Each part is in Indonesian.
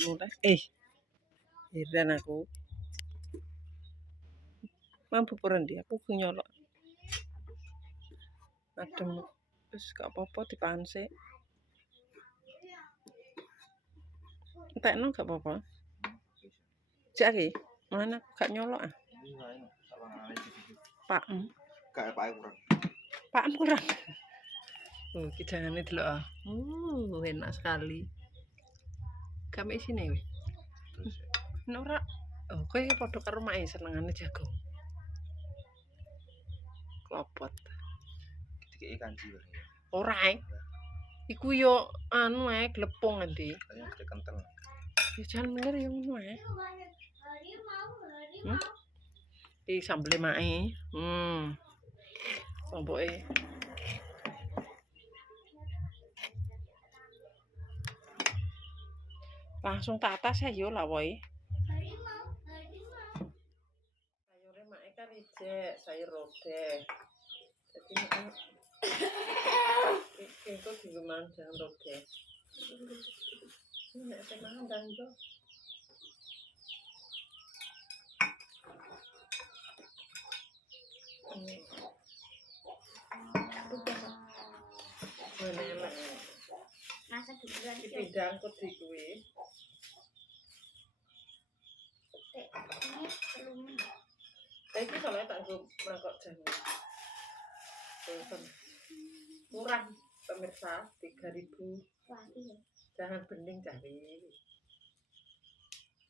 rambutmu teh. Heran aku. Mampu pura ndi aku nyolok. Adem. Wis gak apa-apa dipangan sik. Entekno gak apa-apa. Cek iki, mana gak nyolok ah. Pakmu. Gak pake kurang. Pakmu kurang. Iki jangane delok ah. Enak sekali. Kame isine weh. Ora. Oh, kowe padha karo mae senengane jagung. Klopot. Dikeki kanji wae. Ora ae. Iku yo anu ae glepung endi. Kaya gede kentel. Ya jan bener yo ngono ae. Iki sambele mae. Tompoke. Langsung tak atas ya yo lawoe. Sayure mae kan ijek, sayur lodeh. Jadi itu juga jangan lodeh. Nek temangan dan jo. Masa dibulan Dipindang kudi kuwi. ini belum. Iki soalnya tak go mangkok jagung. Murah pemirsa 3.000. Wah, iya. Jangan bening cari.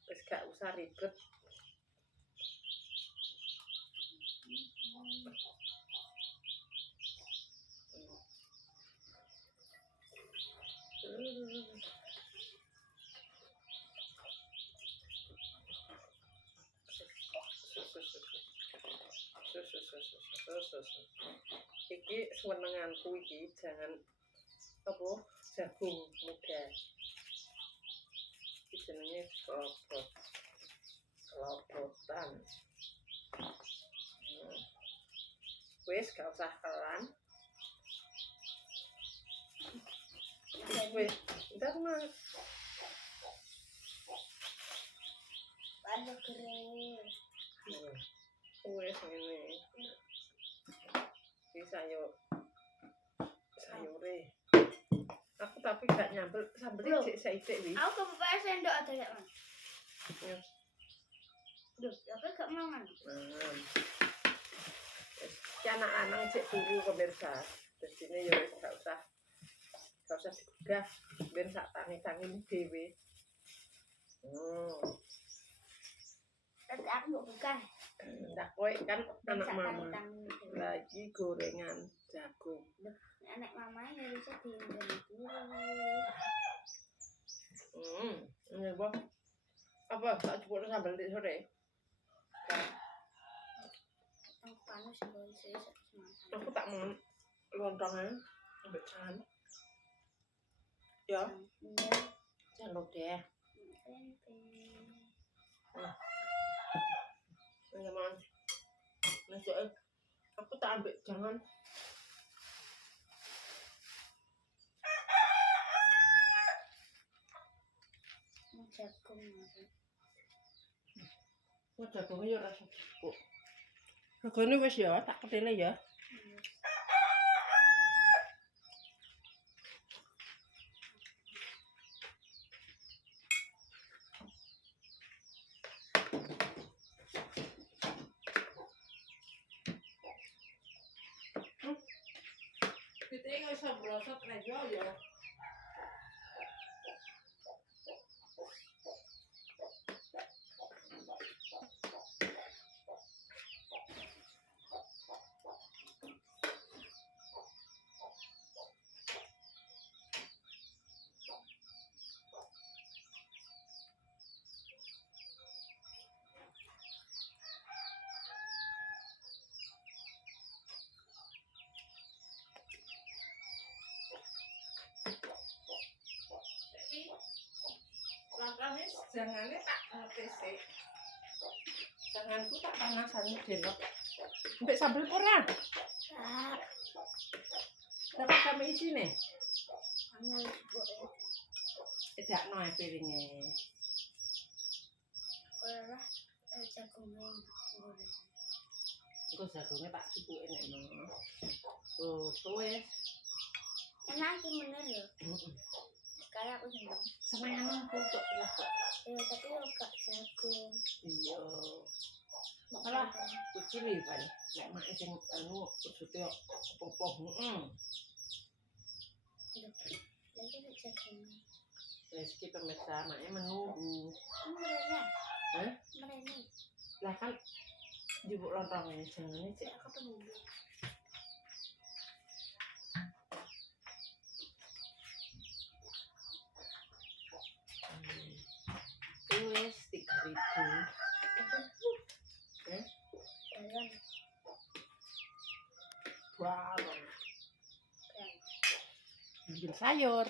Wis gak usah ribet. Iki senenganku iki jangan apa jagung muda. Iki jenenge kelopotan. Wis gak usah kelan. Wis, udah Mas. Ada keren. Wis ngene. Iki sayure. Aku tapi gak nyambel sambel sik wi. Aku kepepe sendok ada ya, Mas. Ya. Duh, tapi gak mangan. Anak-anak cek turu pemirsa. Dadine ya wis gak usah digugah ben sak tangi-tangi dhewe. Tapi aku mau buka. Ndak kowe kan anak mama. Lagi gorengan jagung. Anak mama yang bisa diundang dulu. Ini apa? Apa? Tak coba sambal di sore. Aku panas sebelum saya semangat. Aku tak mau lontongnya ambek jangan. Ya. Jangan lodeh. Teman. Masuk aku tak ambil jangan. Jagung mas. Jagungnya ya rasa cukup. Regane wis ya, tak ketele ya. Kita nggak usah berosot aja ya. Langkahnya jangannya tak ngerti sih. Janganku tak panasan delok. Mbek sambel ora? Dapat kami isine. Angel bu. Edakno piringe. ora jagungnya goreng. Engko jagungnya tak cukuke nek no. Oh, wes. Enak iki bener ya. Kayak aku seneng. Seneng aku kok lah kok. Ya tapi yo gak jagung. Iya. Malah iki lho Pan. Nek mak sing anu maksudnya apa-apa. Lagi nek jagungnya. Wes iki pemirsa maknya menunggu. Mereka. Hah? Mereka. Lah kan jupuk lontongnya jangan cek. Aku penunggu. Wes 3.000. Dalam. Wow. Ambil sayur.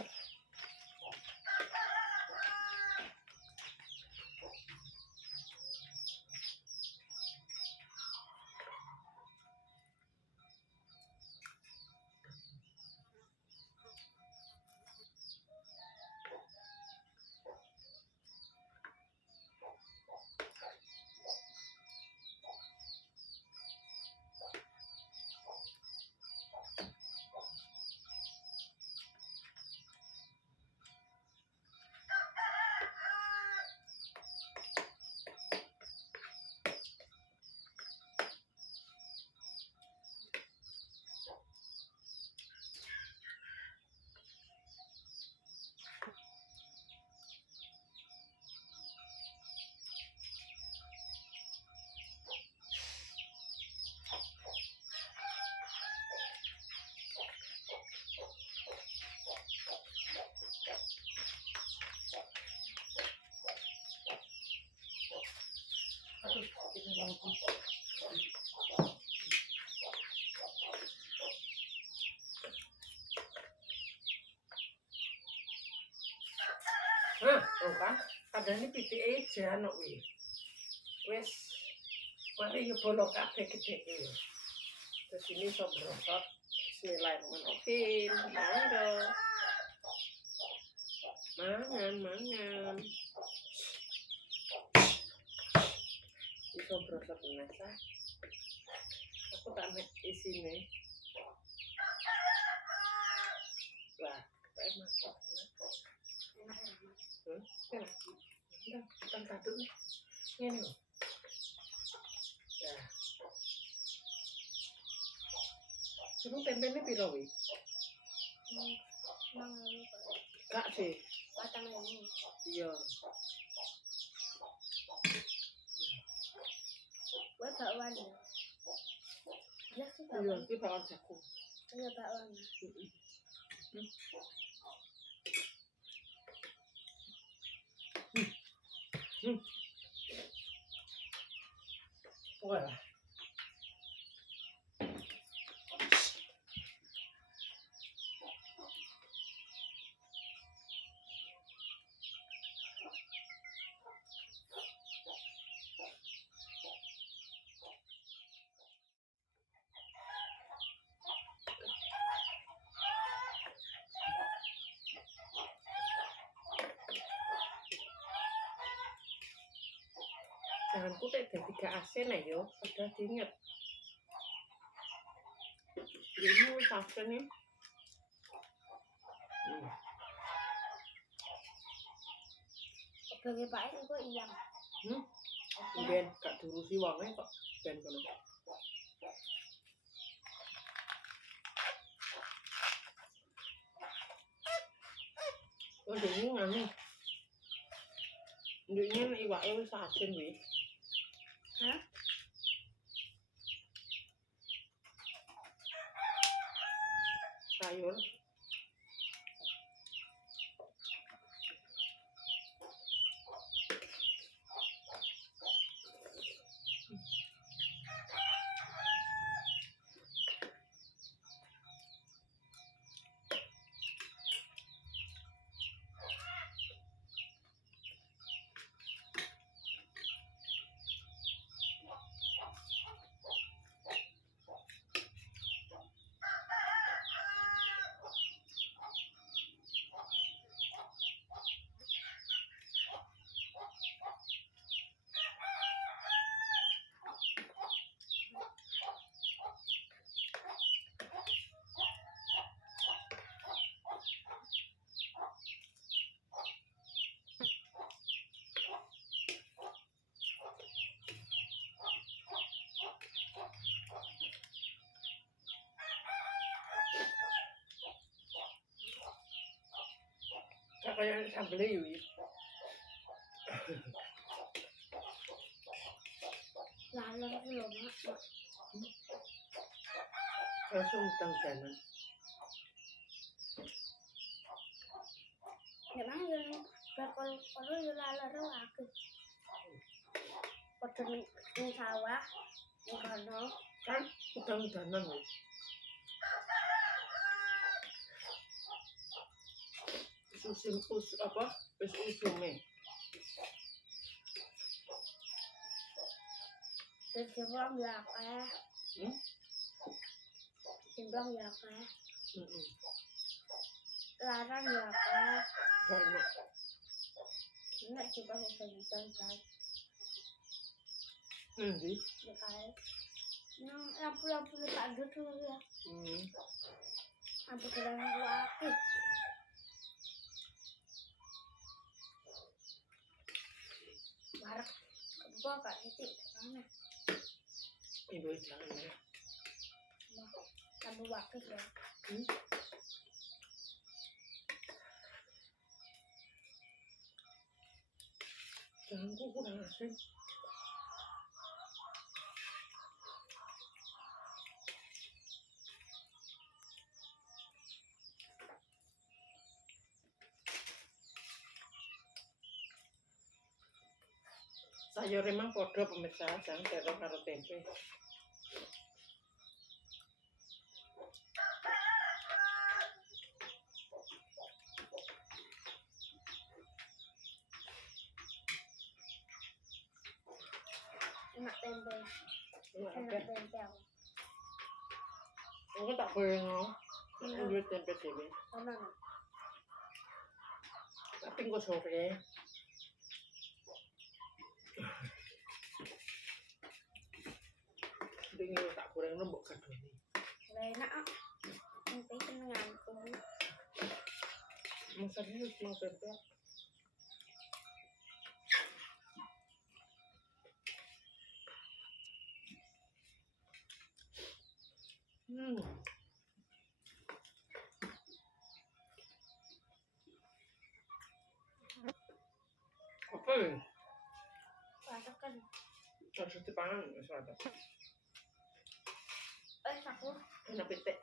Aduh, ini lagi. Oh kan, padahal ini pitik aja no wi. Wes, mari ngebolo kabeh gedhe. Terus ini sobrosot. Bismillahirrahmanirrahim. Mangga. Mangan. Ini sobrosot nasa. Aku tak mek isine. Wah, kayak masak. Enak. Udah, taduk nih. Ini loh. Nah. Sebelum tempenya piro wi? Mangalu kok. Kak sih. Patang ini. Iya. Gue bakwan ya. Ya sih Iya, bakwan. iki bakal jagung. Iya bakwan. Wah. Jangan kutek dan 3 asin ya, udah diinget. Ini wis asin ya. Bagi Pak itu iyang. Ben gak diurusi wonge kok ben kono. Oh, ini nganu. Ini iwake wis asin wi. Hah? Sayur. kayak sambelnya yui. Laler itu loh mak. Langsung hujan-hujanan. Memang yang bakal ya laler itu aku. Pada di sawah, di kono. Kan hujan-hujanan loh. Usume. Berjemur ya kayak. Jembrang ya kayak. Larang ya kayak. Banyak. Enggak juga hujan-hujan kan. Nanti. Ya kayak. Yang lampu-lampu tak ada tuh ya. Lampu terang aktif. Barak. Gua kak titik mana? Ibu jangan ya. Lampu aktif ya. Jangan kok kurang asin. Sayur emang podo pemirsa, jangan terong karo tempe. Enak tempe. Enak Enak kabeh. tempe aku. Aku tak goreng loh. Duit tempe dhewe. Enak. Tapi engko sore. Dingin tak goreng mbok kadoni. Enak ah. Tempe senenganku. Masaknya cuma tempe. Apa ya? Rasakan. Harus dipangan wis ada. Aku. Enak pitik.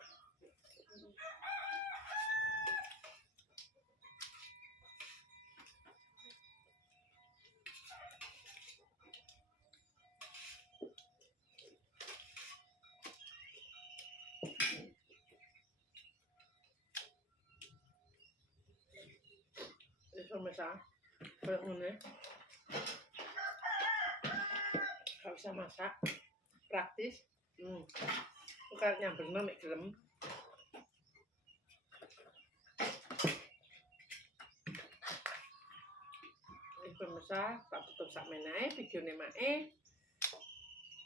Pemirsa, kayak ngene. Gak bisa masak, praktis. Bukan nyambelno mek gelem. Pemirsa, tak tutup sak menae videone mae.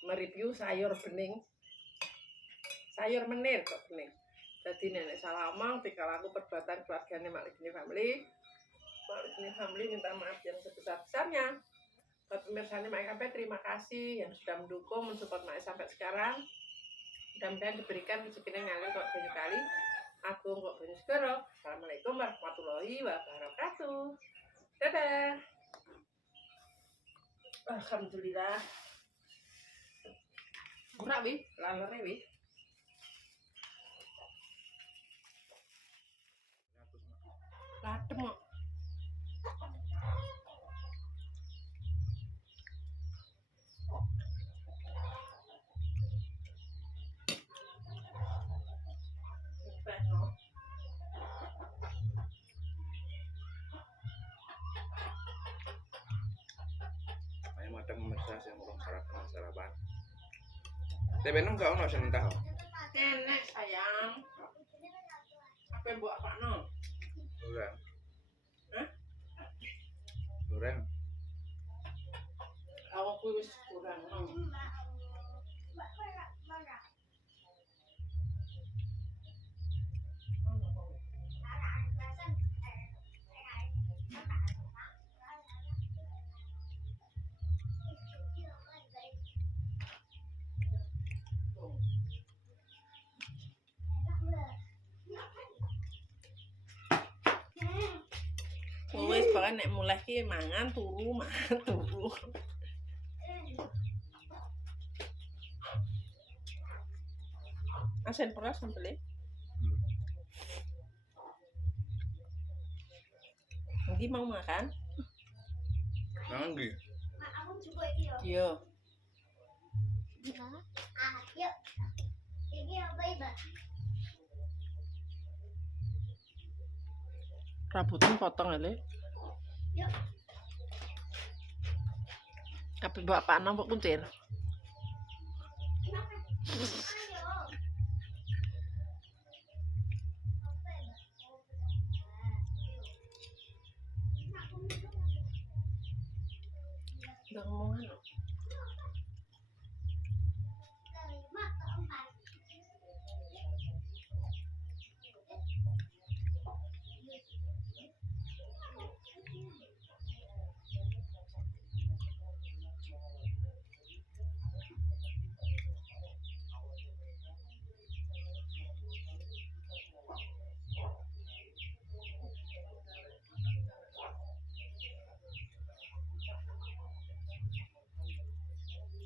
Mereview sayur bening. Sayur menir kok bening. Jadi nenek salah omong, tinggal aku perbuatan keluarganya Mak Ligini Family. Mak Ligini Family minta maaf yang sebesar-besarnya. Buat pemirsanya Mak Eka, terima kasih yang sudah mendukung, mensupport Mak sampai sekarang. Mudah-mudahan diberikan rezekinya ngalir kok banyak kali. Agung kok banyak segera. Assalamualaikum warahmatullahi wabarakatuh. Dadah. Alhamdulillah. Murah wi, lalore wi. Ladem kok. Ayo madang pemirsa sing urung sarapan. Tempe nang gak ono sing entah. Nenek sayang. Apa yang buat apa no? Goreng. Hah? Goreng. Aku wis kurang no. Pokoke nek mulai ki mangan turu, mangan turu. Asen peras sambelé. Nanti mau makan? Mangan di. Mak, aku juga iki yo. Iya. Yuk. Iki apa iba? Rambutnya potong ya, Le. Yuk. Apa bapak nampak kuntir? Ayo. Udah ngomongan. Kelima keempat.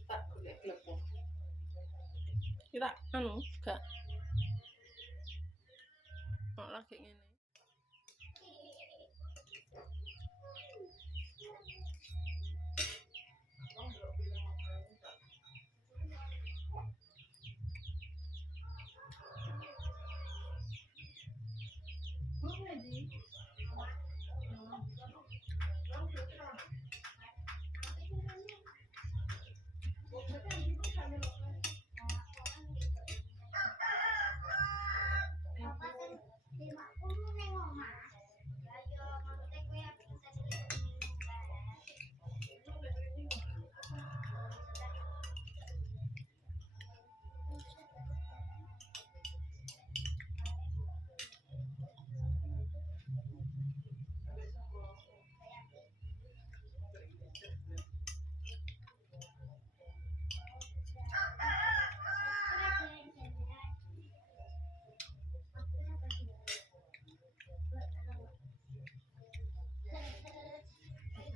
Tak golek glepung. Kita anu gak. Kok lagi ngene.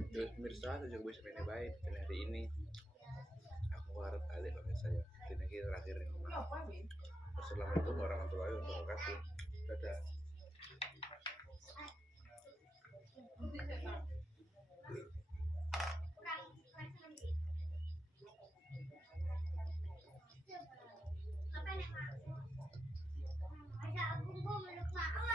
Terus pemirsa saya juga bisa main baik dan hari ini aku harap balik pemirsa ya. Ini terakhir nih rumah. Assalamualaikum warahmatullahi wabarakatuh. Dadah. Apa nih, Mak? Ada aku mau meluk Mak.